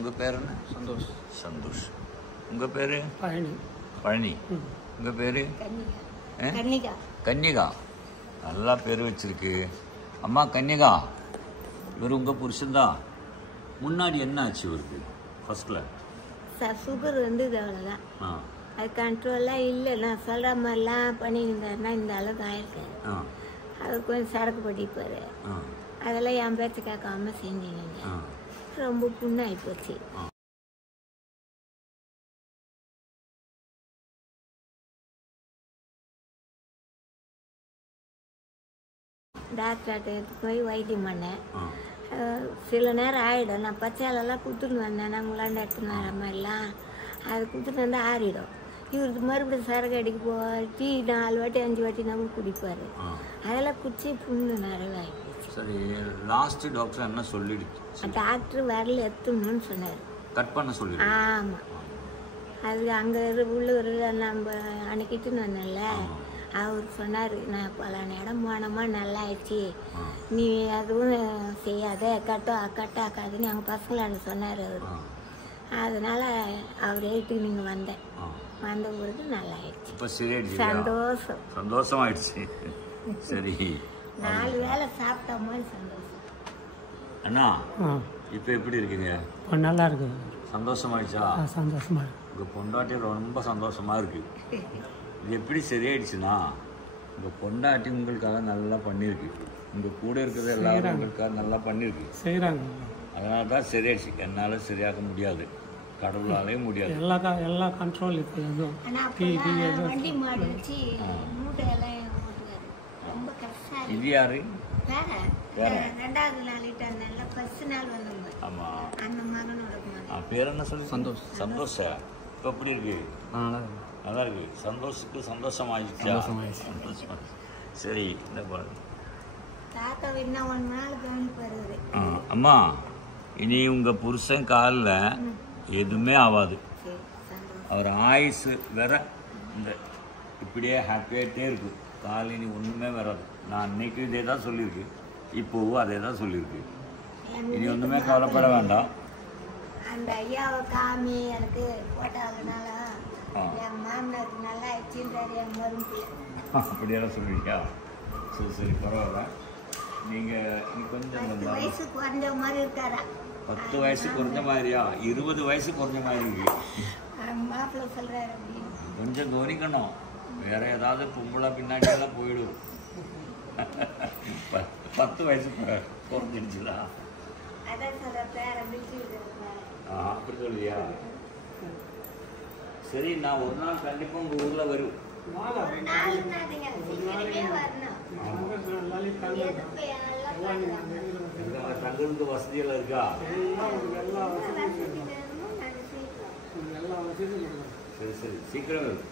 உங்கள் பேர் என்ன? சந்தோஷ். சந்தோஷ். உங்கள் பேர்? பழனி. பழனி. உங்கள் பேர்? கன்னிகா. கன்னிகா. நல்லா பேர் வச்சிருக்கு. அம்மா கன்னிகா, இவர் உங்கள் புருஷன்தான். முன்னாடி என்ன ஆச்சு இவருக்கு ஃபர்ஸ்ட்ல? சுகர் வந்து இது அவ்வளோதான். அது கண்ட்ரோலாக இல்லை. நான் சொல்கிற மாதிரிலாம் பண்ணியிருந்தாருன்னா இந்த அளவுக்கு ஆயிருக்காரு. அவர் கொஞ்சம் சரக்கு படிப்பார். அதெல்லாம் என் பேச்சு கேட்காம செஞ்சீங்க. ரொம்ப புண்ணாகி போச்சு. டாக்டர்கிட்ட எடுத்து போய் வைத்தியம் பண்ணேன். சில நேரம் ஆகிடும். நான் பச்சையாலெல்லாம் குத்துட்டு வந்தேன். நான் உங்களாண்ட எடுத்துன்னு வர மாதிரிலாம் அது குத்துட்டு வந்து ஆறிடும். இவருக்கு மறுபடியும் சரக்கு அடிக்க போய் 4 வாட்டி 5 வாட்டி நம்ம குடிப்பார். அதெல்லாம் குடிச்சு புண்ணு நிறைய ஆகிடுச்சு. சரி, லாஸ்ட் டாக்டர் என்ன சொல்லிடுச்சு? டாக்டர் வரல எத்தணும்னு சொன்னார். கட் பண்ண சொல்லி? ஆமாம். அது அங்கே உள்ளூர் நம்ம அன்னைக்கிட்டுன்னு வந்தேன்ல, அவர் சொன்னார், நான் பலான இடம் போனோமா நல்லா ஆயிடுச்சு, நீ அதுவும் செய்யாத கட்டாக்காதுன்னு எங்கள் பசங்களாண்ட சொன்னார் அவர். அதனால் அவர் ஏற்றுக்கு நீங்கள் வந்தேன். வந்த பிறகு நல்லா ஆயிடுச்சு. இப்போ சரியாயிடுச்சு. சந்தோஷம். சந்தோஷமாயிடுச்சு. சரி, 4 வேளை சாப்பிட்ட மாதிரி சந்தோஷம். அண்ணா இப்போ எப்படி இருக்குங்க? நல்லா இருக்குது. சந்தோஷமாயிடுச்சா? சந்தோஷமா இருக்கு. உங்கள் பொண்டாட்டி ரொம்ப சந்தோஷமாக இருக்குது. இது எப்படி சரியாயிடுச்சுன்னா, உங்கள் பொண்டாட்டி உங்களுக்காக நல்லா பண்ணியிருக்கு. உங்கள் கூட இருக்கிறது எல்லாரும் உங்களுக்காக நல்லா பண்ணியிருக்கு, செய்கிறாங்க. அதனால தான் சரியாயிடுச்சு. என்னால் சரியாக முடியாது, கடவுளாலே முடியாது. எல்லா கண்ட்ரோல் இருக்குது. வண்டி மாடிச்சு மூட்டையெல்லாம் ரொம்ப கஷ்டம். இது யாரு? வேற 2வது நாளிட்ட நல்ல 10 நாள் வந்தவங்க. ஆமாம், அந்த மகனோட மகன். பேர் என்ன சொல்லி? சந்தோஷ். சந்தோஷா? இப்போ எப்படி இருக்கு? நல்லா இருக்கு. சந்தோஷத்துக்கு சந்தோஷமாயிடுச்சா? சந்தோஷமா. சரி, இந்த பாருங்க. தாத்தா இன்னும் 1 நாள் கவனிப்பாரு. அம்மா, இனி உங்க புருஷன் காலில் எதுவுமே ஆகாது. அவர் ஆயுசு வேற இந்த இப்படியே ஹாப்பியாகிட்டே இருக்கு. கால் இனி ஒன்றுமே வராது. நான் அன்னைக்கு இதே தான் சொல்லியிருக்கு, இப்போவும் அதே தான் சொல்லியிருக்கு. இனி ஒன்றுமே கவலைப்பட வேண்டாம். அந்த ஐயாவை காமி எனக்கு போட்டாங்கனால என் மாமனாருக்கு நல்லா ஆயிடுச்சுன்றாரு என் மருந்து. அப்படியெல்லாம் சொல்லுவீங்க? சரி சரி, பரவாயில்ல. நீங்கள் கொஞ்சம் 10 வயசு குறைஞ்ச மாதிரி இருக்காரா? 10 வயசு குறைஞ்ச மாதிரியா? 20 வயசு குறைஞ்ச மாதிரி இருக்கு. மாப்பிள்ளை சொல்கிறாரு அப்படின்னு கொஞ்சம் கவனிக்கணும். வேற ஏதாவது பொம்பளை பின்னாடியெல்லாம் போயிடும். 10 வயசு குறைஞ்சிடுச்சுதா? அதான் சொல்ற பேர மில்ட்ரி. அப்படி சொல்லியா? சரி, நான் ஒரு நாள் கண்டிப்பாக உங்கள் ஊரில் வரும். தங்களுக்கு வசதியெல்லாம் இருக்கா? சரி சரி, சீக்கிரம் வரும்.